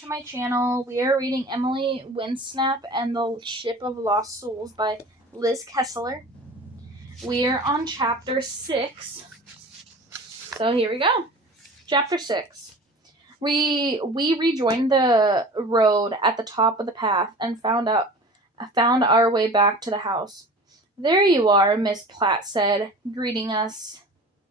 to my channel. We are reading Emily Windsnap and the Ship of Lost Souls by Liz Kessler. We are on chapter 6. So here we go. Chapter 6. We rejoined the road at the top of the path and found our way back to the house. "There you are," Miss Platt said, greeting us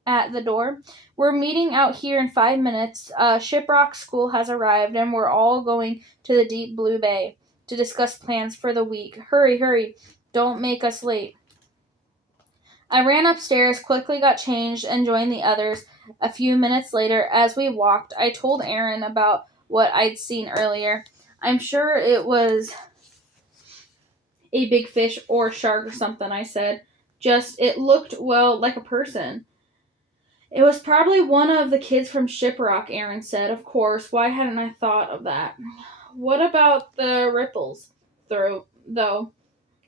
at the door. "We're meeting out here in 5 minutes. Shiprock School has arrived, and we're all going to the deep blue bay to discuss plans for the week. Hurry. Don't make us late." I ran upstairs, quickly got changed, and joined the others. A few minutes later, as we walked, I told Aaron about what I'd seen earlier. "I'm sure it was a big fish or shark or something," I said. It looked, like a person." "It was probably one of the kids from Shiprock," Aaron said. "Of course, why hadn't I thought of that?" "What about the ripples, though?"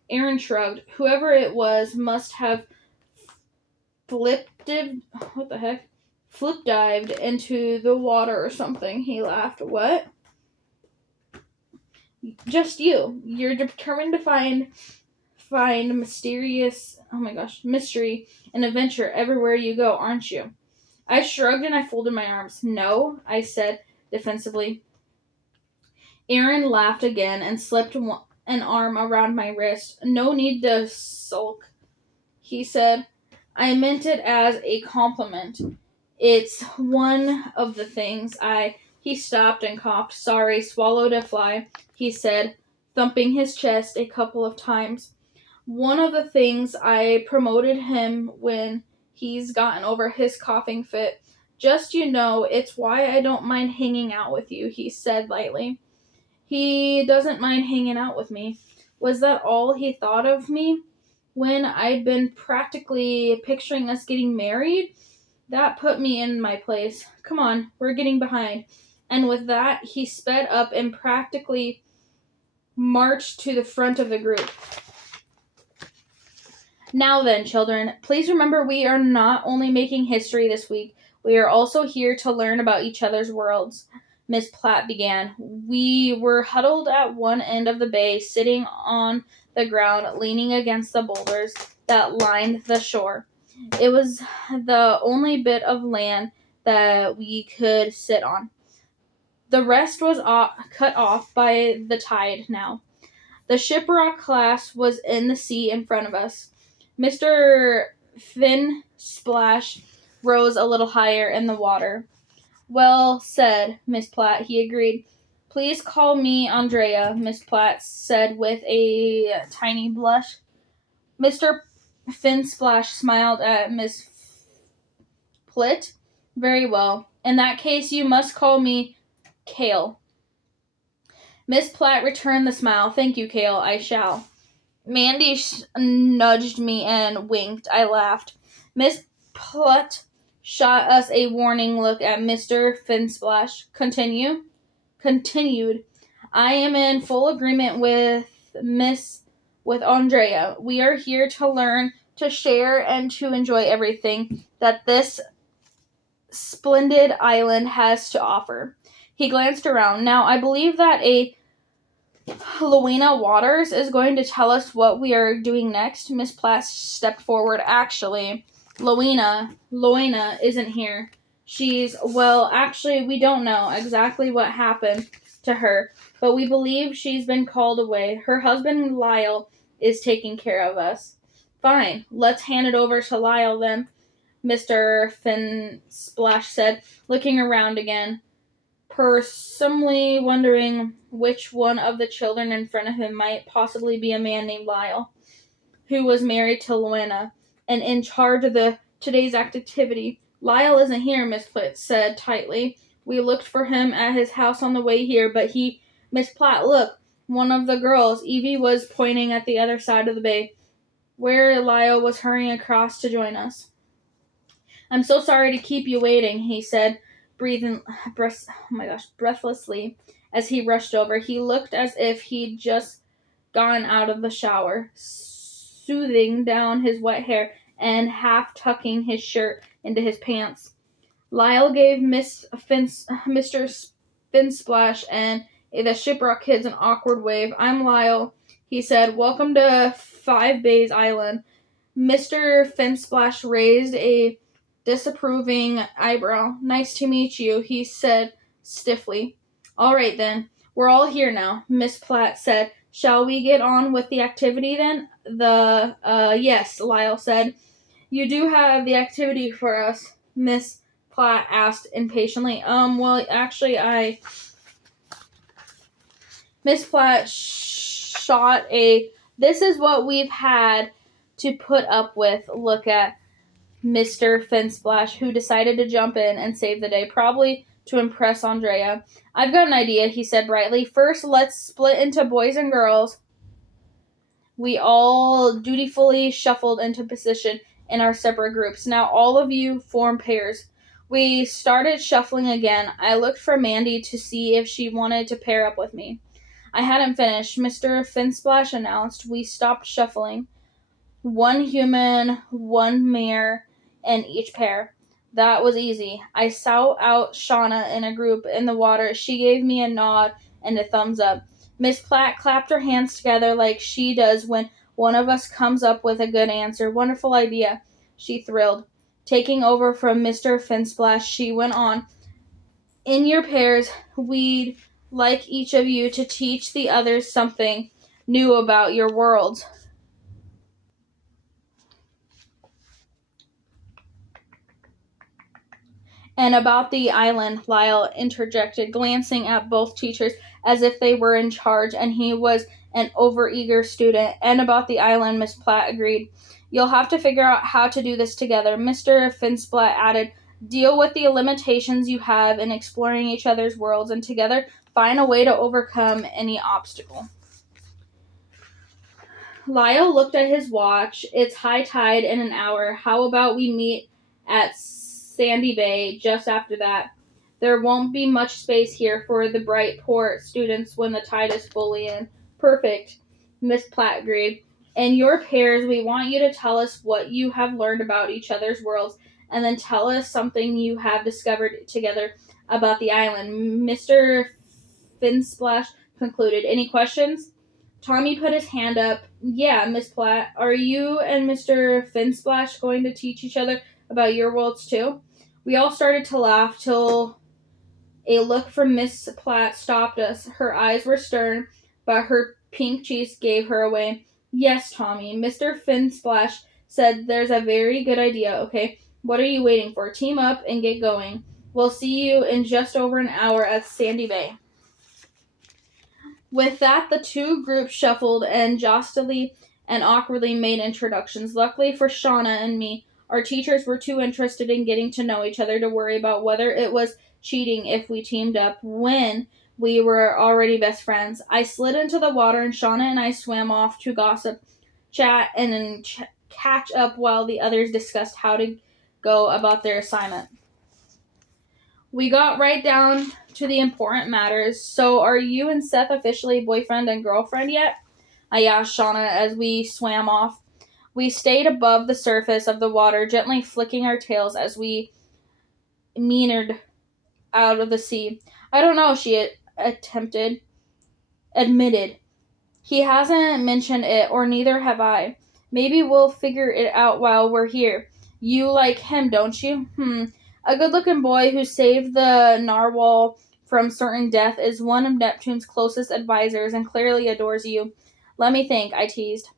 Aaron shrugged. "Whoever it was must have flip dived into the water or something." He laughed. "What?" "Just you. You're determined to find mystery and adventure everywhere you go, aren't you?" I shrugged and I folded my arms. "No," I said defensively. Aaron laughed again and slipped an arm around my wrist. "No need to sulk," he said. "I meant it as a compliment. It's one of the things He stopped and coughed. "Sorry, swallowed a fly," he said, thumping his chest a couple of times. "One of the things I promoted him when he's gotten over his coughing fit. It's why I don't mind hanging out with you," he said lightly. He doesn't mind hanging out with me. Was that all he thought of me when I'd been practically picturing us getting married? That put me in my place. "Come on, we're getting behind." And with that, he sped up and practically marched to the front of the group. "Now then, children, please remember we are not only making history this week, we are also here to learn about each other's worlds," Miss Platt began. We were huddled at one end of the bay, sitting on the ground, leaning against the boulders that lined the shore. It was the only bit of land that we could sit on. The rest was cut off by the tide now. The Shiprock class was in the sea in front of us. Mr. Finsplash rose a little higher in the water. "Well said, Miss Platt," he agreed. "Please call me Andrea," Miss Platt said with a tiny blush. Mr. Finsplash smiled at Miss Plitt. "Very well. In that case, you must call me Kale." Miss Platt returned the smile. "Thank you, Kale. I shall." Mandy nudged me and winked. I laughed. Miss Platt shot us a warning look at Mr. Finsplash. Continued. "I am in full agreement with Andrea. We are here to learn, to share, and to enjoy everything that this splendid island has to offer." He glanced around. "Now, I believe that Lowena Waters is going to tell us what we are doing next." Miss Platt stepped forward. "Actually, Lowena isn't here. Actually, we don't know exactly what happened to her, but we believe she's been called away. Her husband, Lyle, is taking care of us." "Fine, let's hand it over to Lyle then," Mr. Finsplash said, looking around again, personally wondering which one of the children in front of him might possibly be a man named Lyle, who was married to Lowena and in charge of today's activity. "Lyle isn't here," Miss Platt said tightly. "We looked for him at his house on the way here, but Miss Platt, look, one of the girls," Evie was pointing at the other side of the bay, where Lyle was hurrying across to join us. "I'm so sorry to keep you waiting," he said, breathlessly, as he rushed over. He looked as if he'd just gotten out of the shower, smoothing down his wet hair and half tucking his shirt into his pants. Lyle gave Mr. Finsplash and the Shipwreck Kids an awkward wave. I'm Lyle. He said, welcome to Five Bays Island. Mr. Finsplash raised a disapproving eyebrow. Nice to meet you, he said stiffly. All right then, we're all here now, Miss Platt said. Shall we get on with the activity then? Yes, Lyle said. You do have the activity for us, Miss Platt asked impatiently. Well, actually, Miss Platt shot a, this is what we've had to put up with look at Mr. Finsplash, who decided to jump in and save the day, probably to impress Andrea. I've got an idea, he said brightly. First, let's split into boys and girls. We all dutifully shuffled into position in our separate groups. Now all of you form pairs. We started shuffling again. I looked for Mandy to see if she wanted to pair up with me. I hadn't finished. Mr. Finsplash announced. We stopped shuffling. One human, one mare, in each pair. That was easy. I sought out Shauna in a group in the water. She gave me a nod and a thumbs up. Miss Platt clapped her hands together like she does when one of us comes up with a good answer. Wonderful idea, she thrilled. Taking over from Mr. Finsplash, she went on. In your pairs, we'd like each of you to teach the others something new about your worlds. And about the island, Lyle interjected, glancing at both teachers as if they were in charge and he was an overeager student. And about the island, Miss Platt agreed. You'll have to figure out how to do this together. Mr. Finsplash added, deal with the limitations you have in exploring each other's worlds and together find a way to overcome any obstacle. Lyle looked at his watch. It's high tide in an hour. How about we meet at Sandy Bay just after that? There won't be much space here for the bright port students when the tide is fully in. Perfect, Miss Platt agreed. In your pairs, we want you to tell us what you have learned about each other's worlds, and then tell us something you have discovered together about the island. Mr. Finsplash concluded. Any questions? Tommy put his hand up. Yeah, Miss Platt, are you and Mr. Finsplash going to teach each other about your worlds too? We all started to laugh till a look from Miss Platt stopped us. Her eyes were stern, but her pink cheeks gave her away. Yes, Tommy, Mr. Finsplash said there's a very good idea, okay? What are you waiting for? Team up and get going. We'll see you in just over an hour at Sandy Bay. With that, the two groups shuffled and jostily and awkwardly made introductions. Luckily for Shauna and me, our teachers were too interested in getting to know each other to worry about whether it was cheating if we teamed up when we were already best friends. I slid into the water and Shauna and I swam off to gossip, chat, and then catch up while the others discussed how to go about their assignment. We got right down to the important matters. So are you and Seth officially boyfriend and girlfriend yet? I asked Shauna as we swam off. We stayed above the surface of the water, gently flicking our tails as we meandered out of the sea. I don't know, she admitted. He hasn't mentioned it, or neither have I. Maybe we'll figure it out while we're here. You like him, don't you? A good-looking boy who saved the narwhal from certain death is one of Neptune's closest advisors and clearly adores you. Let me think, I teased.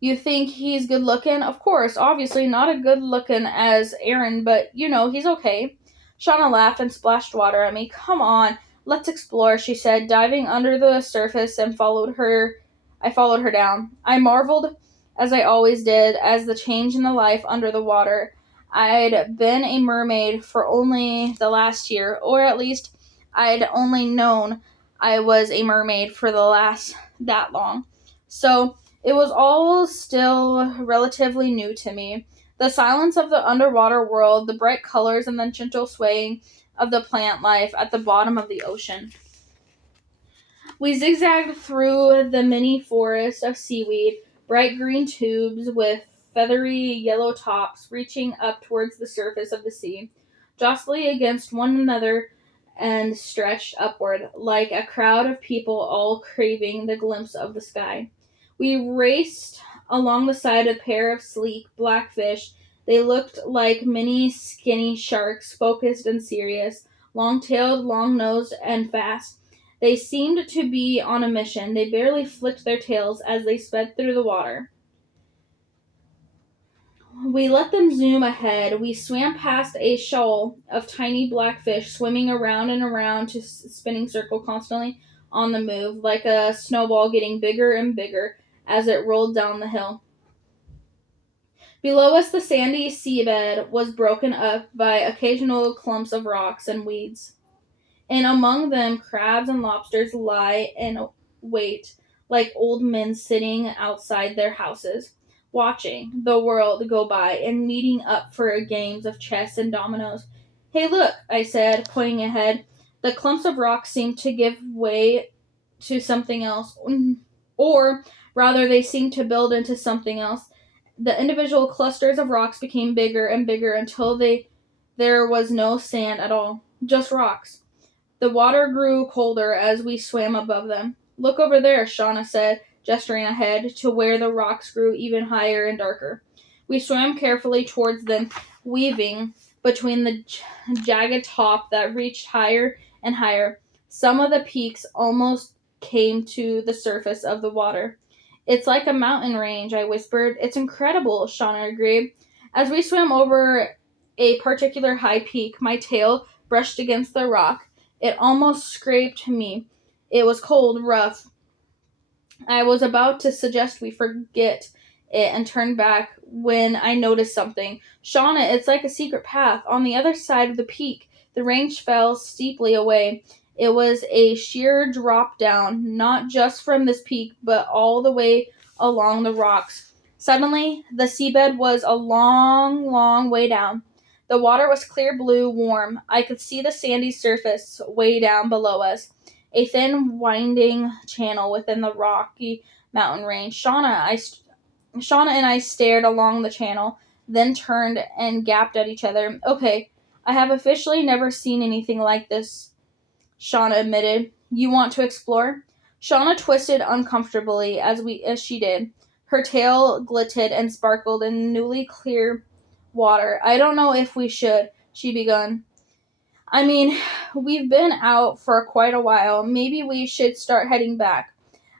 You think he's good-looking? Of course, obviously not as good-looking as Aaron, but, he's okay. Shauna laughed and splashed water at me. Come on, let's explore, she said, diving under the surface and I followed her down. I marveled, as I always did, as the change in the life under the water. I'd been a mermaid for only the last year, or at least I'd only known I was a mermaid for the last that long. So it was all still relatively new to me. The silence of the underwater world, the bright colors, and the gentle swaying of the plant life at the bottom of the ocean. We zigzagged through the mini forest of seaweed, bright green tubes with feathery yellow tops reaching up towards the surface of the sea. Jostling against one another and stretched upward, like a crowd of people all craving the glimpse of the sky. We raced along the side of a pair of sleek black fish. They looked like mini skinny sharks, focused and serious, long-tailed, long-nosed, and fast. They seemed to be on a mission. They barely flicked their tails as they sped through the water. We let them zoom ahead. We swam past a shoal of tiny black fish swimming around and around to spinning circle constantly on the move, like a snowball getting bigger and bigger as it rolled down the hill. Below us, the sandy seabed was broken up by occasional clumps of rocks and weeds, and among them crabs and lobsters lie in wait like old men sitting outside their houses, watching the world go by and meeting up for games of chess and dominoes. Hey, look, I said, pointing ahead. The clumps of rocks seemed to give way to something else, or rather, they seemed to build into something else. The individual clusters of rocks became bigger and bigger until there was no sand at all, just rocks. The water grew colder as we swam above them. Look over there, Shauna said, gesturing ahead to where the rocks grew even higher and darker. We swam carefully towards them, weaving between the jagged top that reached higher and higher. Some of the peaks almost came to the surface of the water. It's like a mountain range, I whispered. It's incredible, Shauna agreed. As we swam over a particular high peak, my tail brushed against the rock. It almost scraped me. It was cold, rough. I was about to suggest we forget it and turn back when I noticed something. Shauna, it's like a secret path. On the other side of the peak, the range fell steeply away. It was a sheer drop down, not just from this peak, but all the way along the rocks. Suddenly, the seabed was a long, long way down. The water was clear blue, warm. I could see the sandy surface way down below us, a thin, winding channel within the rocky mountain range. Shauna and I stared along the channel, then turned and gaped at each other. Okay, I have officially never seen anything like this, Shauna admitted. You want to explore? Shauna twisted uncomfortably as she did. Her tail glittered and sparkled in newly clear water. I don't know if we should, she began. I mean, we've been out for quite a while. Maybe we should start heading back.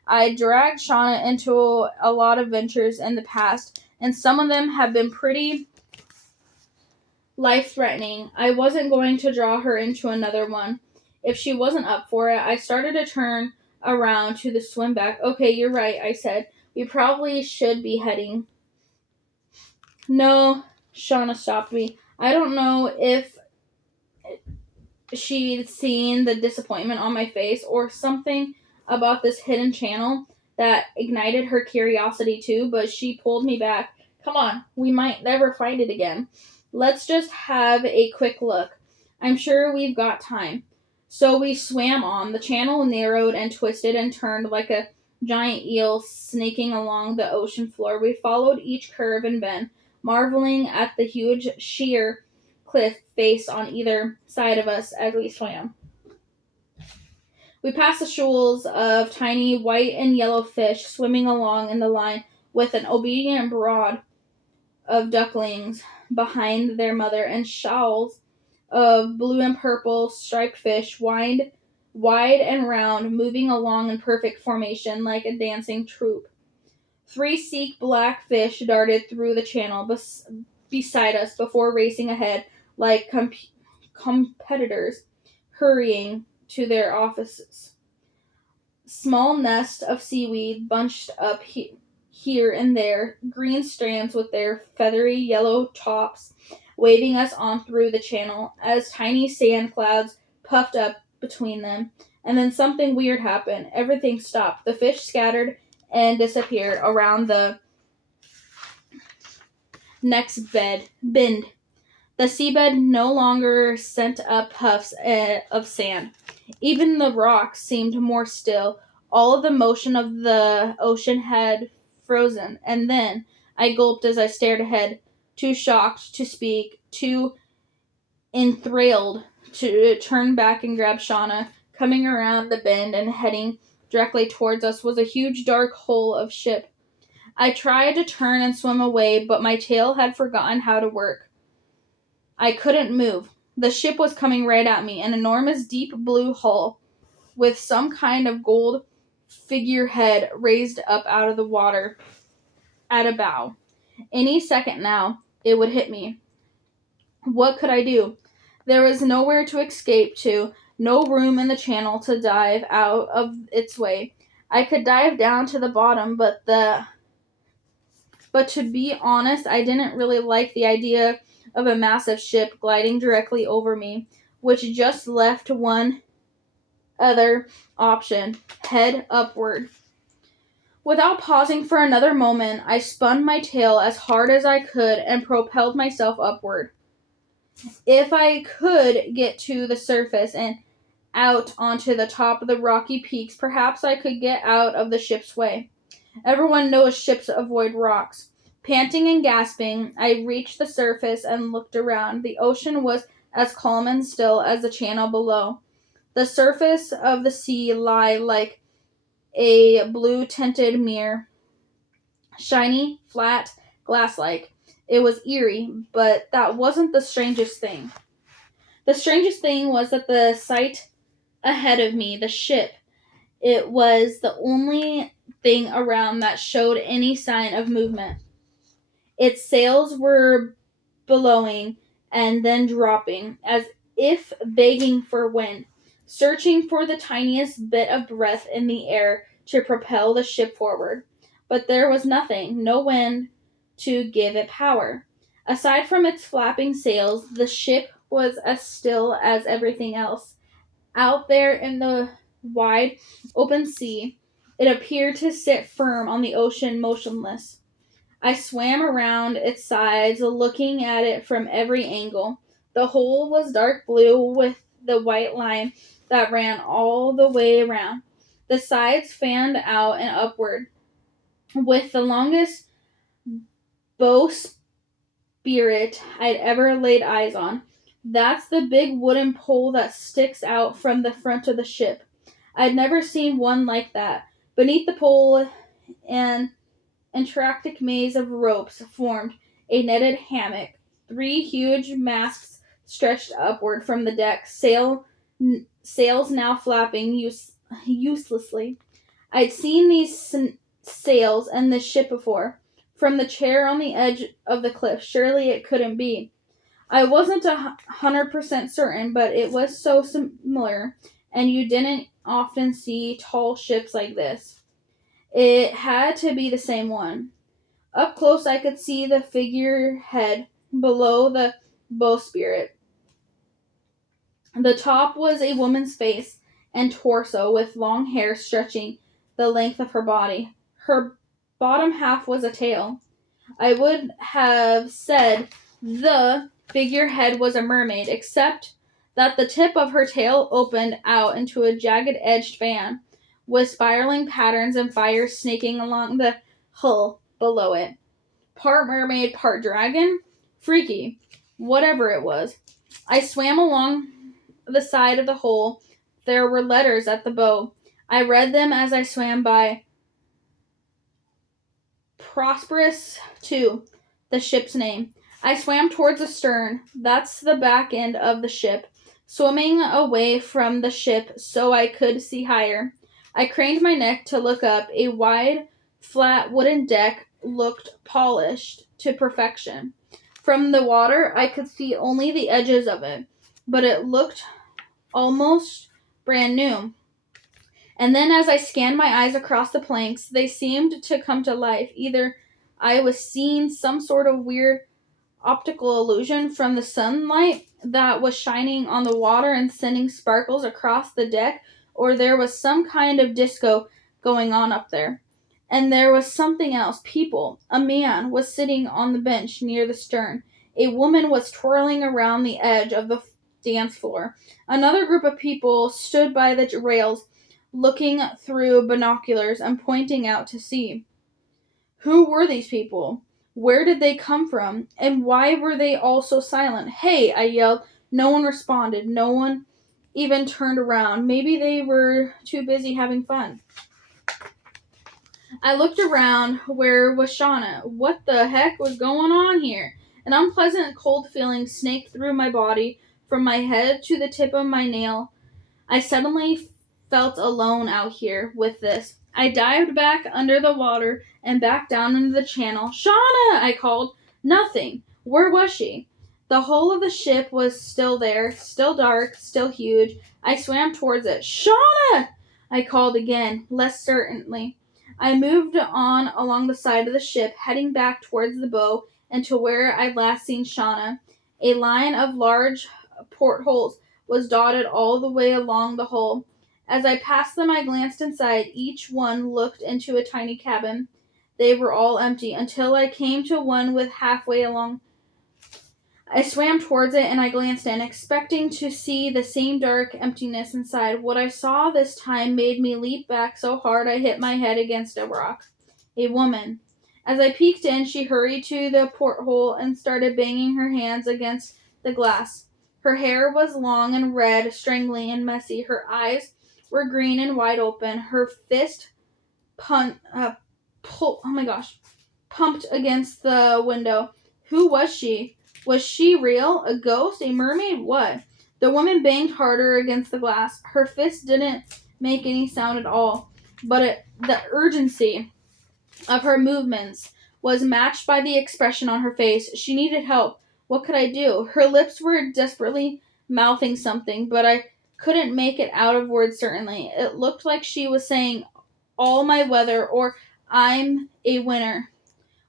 I dragged Shauna into a lot of ventures in the past, and some of them have been pretty life-threatening. I wasn't going to draw her into another one if she wasn't up for it. I started to turn around to the swim back. Okay, you're right, I said. We probably should be heading. No, Shauna stopped me. I don't know if she'd seen the disappointment on my face or something about this hidden channel that ignited her curiosity too, but she pulled me back. Come on, we might never find it again. Let's just have a quick look. I'm sure we've got time. So we swam on. The channel narrowed and twisted and turned like a giant eel snaking along the ocean floor. We followed each curve and bend, marveling at the huge sheer cliff face on either side of us as we swam. We passed the shoals of tiny white and yellow fish swimming along in the line with an obedient brood of ducklings behind their mother, and shoals of blue and purple striped fish wide and round, moving along in perfect formation like a dancing troupe. 3 sleek black fish darted through the channel beside us before racing ahead like competitors hurrying to their offices. Small nests of seaweed bunched up here and there, green strands with their feathery yellow tops waving us on through the channel as tiny sand clouds puffed up between them. And then something weird happened. Everything stopped. The fish scattered and disappeared around the next bend. The seabed no longer sent up puffs of sand. Even the rocks seemed more still. All of the motion of the ocean had frozen. And then I gulped as I stared ahead, too shocked to speak, too enthralled to turn back and grab Shauna. Coming around the bend and heading directly towards us was a huge dark hole of ship. I tried to turn and swim away, but my tail had forgotten how to work. I couldn't move. The ship was coming right at me, an enormous deep blue hull with some kind of gold figurehead raised up out of the water at a bow. Any second now, it would hit me. What could I do? There was nowhere to escape to, no room in the channel to dive out of its way. I could dive down to the bottom, but to be honest, I didn't really like the idea of a massive ship gliding directly over me, which just left one other option, head upward. Without pausing for another moment, I spun my tail as hard as I could and propelled myself upward. If I could get to the surface and out onto the top of the rocky peaks, perhaps I could get out of the ship's way. Everyone knows ships avoid rocks. Panting and gasping, I reached the surface and looked around. The ocean was as calm and still as the channel below. The surface of the sea lay like a blue-tinted mirror, shiny, flat, glass-like. It was eerie, but that wasn't the strangest thing. The strangest thing was that the sight ahead of me, the ship, it was the only thing around that showed any sign of movement. Its sails were billowing and then dropping, as if begging for wind, searching for the tiniest bit of breath in the air to propel the ship forward. But there was nothing, no wind to give it power. Aside from its flapping sails, the ship was as still as everything else. Out there in the wide, open sea, it appeared to sit firm on the ocean, motionless. I swam around its sides, looking at it from every angle. The whole was dark blue with the white line that ran all the way around. The sides fanned out and upward, with the longest bowsprit I'd ever laid eyes on. That's the big wooden pole that sticks out from the front of the ship. I'd never seen one like that. Beneath the pole, an intricate maze of ropes formed a netted hammock. 3 huge masts stretched upward from the deck, sails now flapping uselessly. I'd seen these sails and this ship before, from the chair on the edge of the cliff. Surely it couldn't be. I wasn't 100% certain, but it was so similar, and you didn't often see tall ships like this. It had to be the same one. Up close, I could see the figurehead below the bowsprit. The top was a woman's face and torso with long hair stretching the length of her body. Her bottom half was a tail. I would have said the figurehead was a mermaid, except that the tip of her tail opened out into a jagged-edged fan, with spiraling patterns and fires snaking along the hull below it. Part mermaid, part dragon? Freaky. Whatever it was. I swam along the side of the hole. There were letters at the bow. I read them as I swam by. Prosperous 2, the ship's name. I swam towards the stern. That's the back end of the ship, swimming away from the ship so I could see higher. I craned my neck to look up. A wide, flat wooden deck looked polished to perfection. From the water, I could see only the edges of it, but it looked almost brand new. And then as I scanned my eyes across the planks, they seemed to come to life. Either I was seeing some sort of weird optical illusion from the sunlight that was shining on the water and sending sparkles across the deck, or there was some kind of disco going on up there. And there was something else. People. A man was sitting on the bench near the stern. A woman was twirling around the edge of the dance floor. Another group of people stood by the rails, looking through binoculars and pointing out to sea. Who were these people? Where did they come from? And why were they all so silent? Hey, I yelled. No one responded. No one even turned around. Maybe they were too busy having fun. I looked around. Where was Shauna? What the heck was going on here? An unpleasant cold feeling snaked through my body from my head to the tip of my nail. I suddenly felt alone out here with this. I dived back under the water and back down into the channel. Shauna! I called. Nothing. Where was she? The hull of the ship was still there, still dark, still huge. I swam towards it. Shauna! I called again, less certainly. I moved on along the side of the ship, heading back towards the bow and to where I'd last seen Shauna. A line of large portholes was dotted all the way along the hull. As I passed them, I glanced inside. Each one looked into a tiny cabin. They were all empty until I came to one with halfway along. I swam towards it and I glanced in, expecting to see the same dark emptiness inside. What I saw this time made me leap back so hard I hit my head against a rock. A woman. As I peeked in, she hurried to the porthole and started banging her hands against the glass. Her hair was long and red, strangling and messy. Her eyes were green and wide open. Her fist pumped against the window. Who was she? Was she real? A ghost? A mermaid? What? The woman banged harder against the glass. Her fist didn't make any sound at all, but the urgency of her movements was matched by the expression on her face. She needed help. What could I do? Her lips were desperately mouthing something, but I couldn't make it out of words certainly. It looked like she was saying, all my weather, or I'm a winner.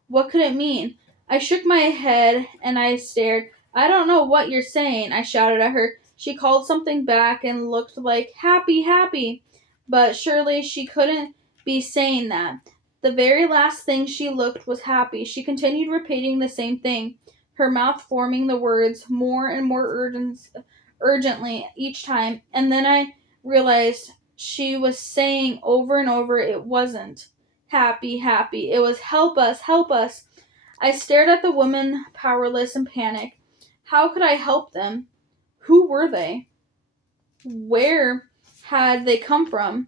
What could it mean? I shook my head and I stared. I don't know what you're saying, I shouted at her. She called something back and looked like happy, happy. But surely she couldn't be saying that. The very last thing she looked was happy. She continued repeating the same thing, her mouth forming the words more and more urgently each time. And then I realized she was saying over and over it wasn't happy, happy. It was help us, help us. I stared at the woman, powerless and panicked. How could I help them? Who were they? Where had they come from?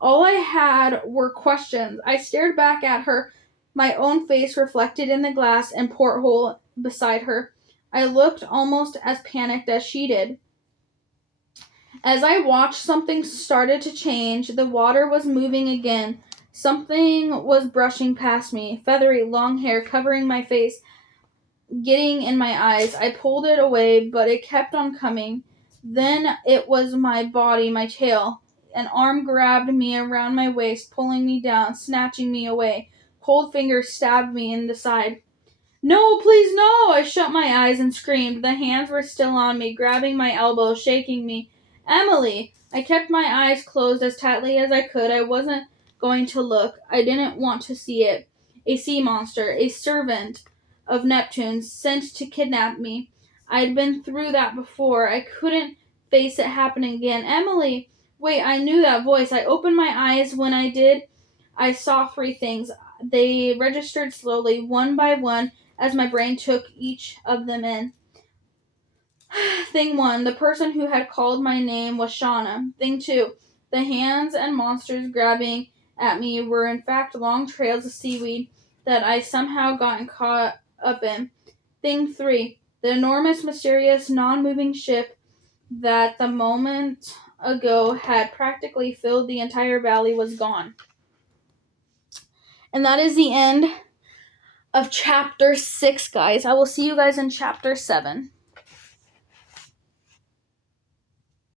All I had were questions. I stared back at her, my own face reflected in the glass and porthole beside her. I looked almost as panicked as she did. As I watched, something started to change. The water was moving again. Something was brushing past me, feathery, long hair covering my face, getting in my eyes. I pulled it away, but it kept on coming. Then it was my body, my tail. An arm grabbed me around my waist, pulling me down, snatching me away. Cold fingers stabbed me in the side. No, please, no! I shut my eyes and screamed. The hands were still on me, grabbing my elbow, shaking me. Emily! I kept my eyes closed as tightly as I could. I wasn't going to look. I didn't want to see it. A sea monster, a servant of Neptune, sent to kidnap me. I'd been through that before. I couldn't face it happening again. Emily! Wait, I knew that voice. I opened my eyes. When I did, I saw three things. They registered slowly, one by one, as my brain took each of them in. Thing 1, the person who had called my name was Shauna. Thing 2, the hands and monsters grabbing at me were in fact long trails of seaweed that I somehow gotten caught up in. Thing 3, the enormous, mysterious, non-moving ship that the moment ago had practically filled the entire valley was gone. And that is the end of chapter 6, guys. I will see you guys in chapter 7.